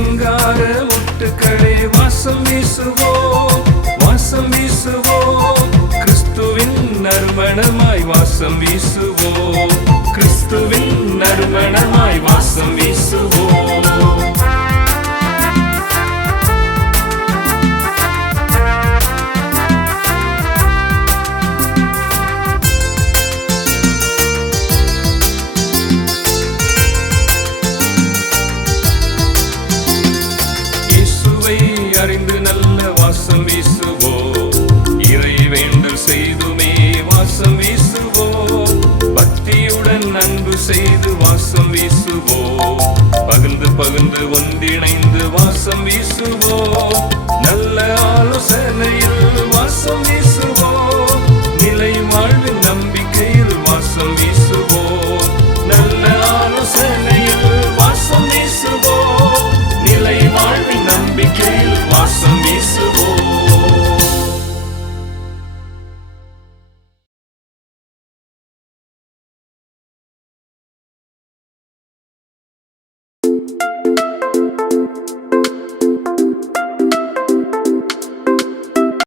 சிங்கார முட்டுக்களே வாசம் வீசுவோம், வாசம் வீசுவோம். கிறிஸ்துவின் நறுமணமாய் வாசம் வீசுவோம், கிறிஸ்துவின் நறுமணமாய் வாசம் வீசுவோம். அறிந்து நல்ல வாசம் வீசுவோம், இறை வேண்டல் செய்துமே வாசம் வீசுவோம். பக்தியுடன் அன்பு செய்து வாசம் வீசுவோம், பகிர்ந்து பகிர்ந்து ஒன்றிணைந்து வாசம் வீசுவோம். நல்ல ஆலோசனையில் வாசம் வீசுவோம், நிலை வாழ்வின் நம்பிக்கையில் வாசம் வீசுவோம்.